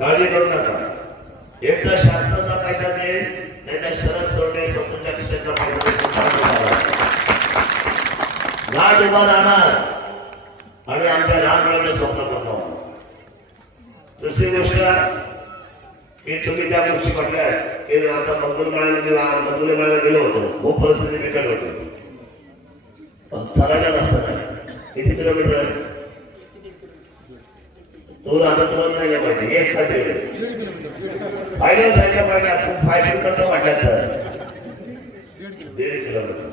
काळजी करू नका. एक तर शासनाचा पैसा देईल नाही तर शरद सोडणे स्वतःच्या खिशाचा पैसा घाट उभा राहणार. आणि आमच्या लहान मुलाचं स्वप्न पूर्ण दुसरी गोष्ट की तुम्ही ज्या गोष्टी म्हटल्या की आता मजदूर मिळायला मी मिळायला गेलो होतो. खूप परिस्थिती बिकट होती. पण चालायला नसताना किती किलोमीटर आहे? दूर आता तुम्हाला नाही आहे माहिती एक का दीड फायनल सांगितलं पाहिजे खूप फायनल करतो वाटल्यात तर दीड किलोमीटर.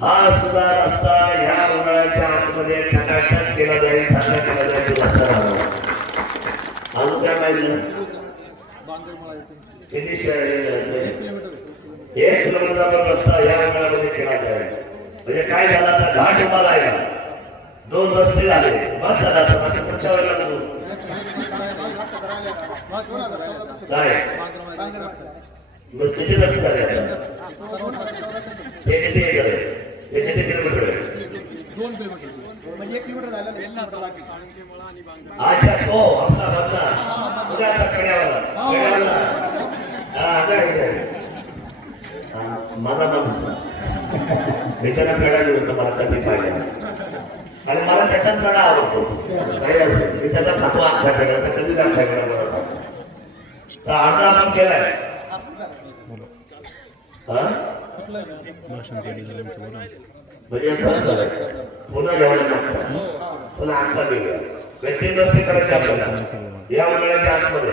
हा सुद्धा रस्ता ह्या उन्हाळ्याच्या आतमध्ये ठकाठक केला जाईल चांगला केला जाईल तो रस्ता राहणार. अजून काय पाहिजे? किती शहर एक किलोमीटरचा पण रस्ता या उन्हाळ्यामध्ये केला जाईल. म्हणजे काय झालं आता? घाट उभा राहिला दोन रस्ते झाले. बस झाला आता. बाकी पुढच्या वेळेला काय मग किती रस्ता आता? ते किती आहे ते किती किलोमीटर आहे? अच्छा तो आपला कुठे आता? कड्यावाला कड्यावाला हा काय माझा माणूस त्याच्यानं पेडा घेऊन मला कधी पाहिला आणि मला त्याच्यात पेडा आवडतो. काही असेल. मी त्याचा खातो आखा पेडा तर कधीच अख्खा पेडा अर्धा आपण केलाय. हा? म्हणजे खरं झालंय पुन्हा चला अख्खा घेऊया म्हणजे तीन रस्ते करायचे आपल्याला या उन्हाळ्याच्या आतमध्ये.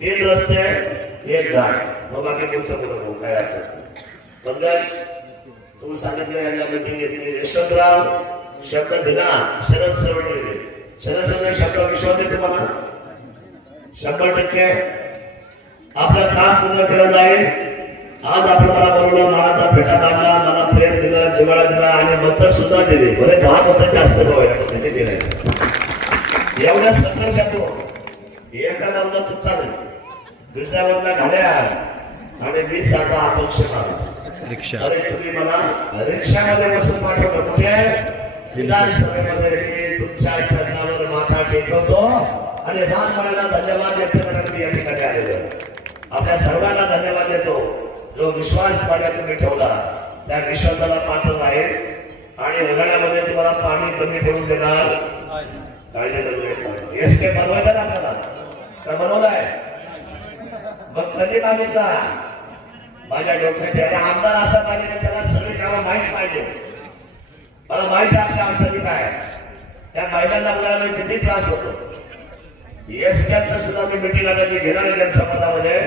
तीन रस्ते एक घाट मग बाकी तुमचं कुठं भाऊ? काय असेल पंकज तुम्ही सांगितलं यांना मिटिंग घेतली. यशवंतराव शब्द दिला. शरद सरवणे. शरद सरवणे शब्द विश्वास आहे तुम्हाला? शंभर टक्के. आपलं काम पूर्ण केलं जाईल. आज आपण मला बोलवलं मला भेटा मारला मला प्रेम दिलं जिवाळा दिला आणि मत सुद्धा दिली. बरे दहा मत जास्त किती दिले एवढ्या संघर्षातून एका बाजूला तुमचा दुसऱ्या बाजूला घड्या आणि मी साधा अपक्ष माणूस. रिक्षा. अरे तुम्ही मला रिक्षामध्ये बसून पाठवलं. कुठे? विधानसभेमध्ये मी तुमच्या चरणावर माथा टेकवतो. आणि लहानपणाला धन्यवाद व्यक्त करण्यासाठी मी या ठिकाणी आलेलो आहे. आपल्या सर्वांना धन्यवाद देतो. जो विश्वास माझ्या तुम्ही ठेवला त्या विश्वासाला पात्र राहील आणि उन्हाळ्यामध्ये तुम्हाला पाणी कमी पडून देणार. एस के बनवायचा ना आपल्याला? तर बनवलाय. मग कधी मागितला? माझ्या डोक्यात आणि आमदार असा पाहिजे त्याला सगळी कामं माहीत पाहिजे. मला माहीत आहे आपल्या अडचणी काय त्या महिलांना मुलांना किती त्रास होतो. एस कॅपचं सुद्धा मी मिटिंग आता जी घेणार आहे जनसंवादामध्ये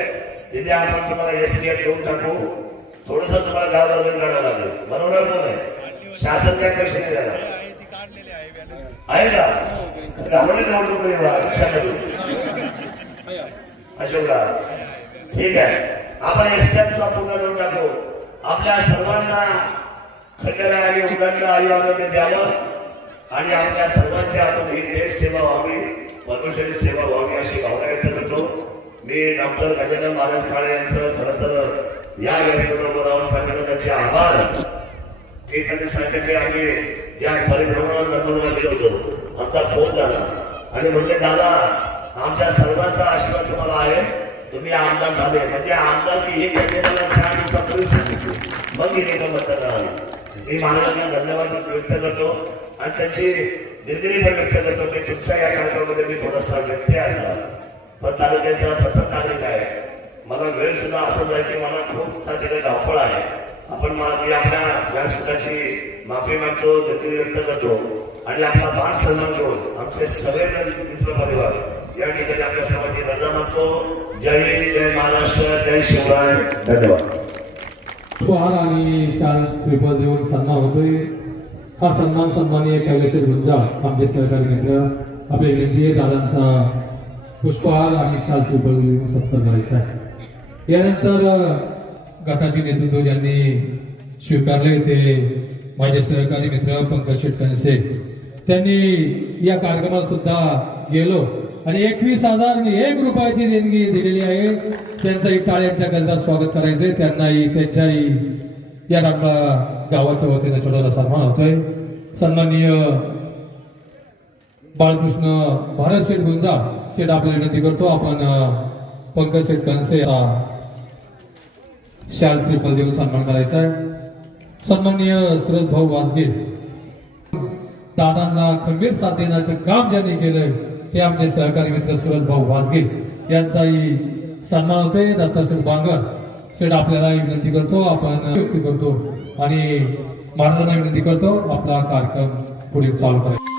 तिथे आपण तुम्हाला एस कॅप देऊन टाकू. थोडस तुम्हाला गाव लागेल काढावं लागेल. बरोबर कोण आहे. शासन काय पैसे नाही आहे का? घालवली निवडणूक रिक्षामध्ये. अशोकराव ठीक आहे. आपण एसट्याचा पूर्ण करून टाकू. आपल्या सर्वांना खंडेराय आणि उदंड आयु द्यावं. आणि आपल्या सर्वांच्या हातून ही देश सेवा व्हावी. मनुष्याची सेवा व्हावी अशी भावना व्यक्त करतो. मी डॉक्टर गजानन महाराज काळे यांचं खरं तर या व्यासपीठावर राहून पाठवलं त्यांचे आभार. की त्यांनी सांगितलं की आम्ही या परिभ्रमणावर नर्मदेला गेलो होतो. आमचा फोन झाला. आणि म्हणले दादा आमच्या सर्वांचा आशीर्वाद तुम्हाला आहे. तुम्ही आमदार झाले. म्हणजे आमदार की हे त्यांनी मला चार दिवसापूर्वी सांगितले. मग ही निकम राहिली मी महाराजांना धन्यवाद व्यक्त करतो. आणि त्यांची दिलगिरी पण व्यक्त करतो की तुमच्या या कार्यक्रमामध्ये मी थोडासा व्यत्यय आणला. पण तालुक्याचा प्रथम नागरिक आहे. मला वेळ सुद्धा असं आहे की मला खूप त्या ठिकाणी धावपळ आहे. आपण मी आपल्या व्यासपीठाची माफी मागतो दिलगिरी व्यक्त करतो आणि आपला मान सन्मान घेऊन आमचे सगळेजण मित्र परिवार या ठिकाणी आपल्या समाधी रजा मागतो जय हिंद जय महाराष्ट्र जय शिवराय. धन्यवाद. आणि शाळेत श्रीपाद देऊन सन्मान होतोय. हा सन्मान सन्मानीय कैलाशेर गुंजाळ आमचे सहकारी मित्र आपले केंद्रीय दादांचा पुष्पहार आणि शाल श्रीफळ देऊन सत्कार करायचा आहे. यानंतर गटाचे नेतृत्व ज्यांनी स्वीकारले ते माझे सहकारी मित्र पंकज शेटकनसे त्यांनी या कार्यक्रमात सुद्धा गेलो आणि एकवीस हजार एक रुपयाची देणगी दिलेली आहे. त्यांचंही टाळ्यांच्या गजरात स्वागत करायचंय. त्यांनाही त्यांच्याही या आपला गावाच्या वतीने छोटासा सन्मान होतोय. सन्माननीय बाळकृष्ण भारत शेठ गुंजा सेट आपल्याला विनंती करतो आपण पंकज शेठ कनसे शाल श्रीफल देऊन सन्मान करायचा आहे. सन्माननीय सुरज भाऊ वाजगे दादांना खंबीर साथ देण्याचं काम ज्यांनी केलंय ते आमचे सहकारी मित्र सुरज भाऊ वाजगे यांचाही सन्मान होतोय. दत्ताश्री बांगर सेठ आपल्याला विनंती करतो आपण व्यक्ती करतो आणि महाराजांना विनंती करतो आपला कार्यक्रम पुढे चालू करायचा.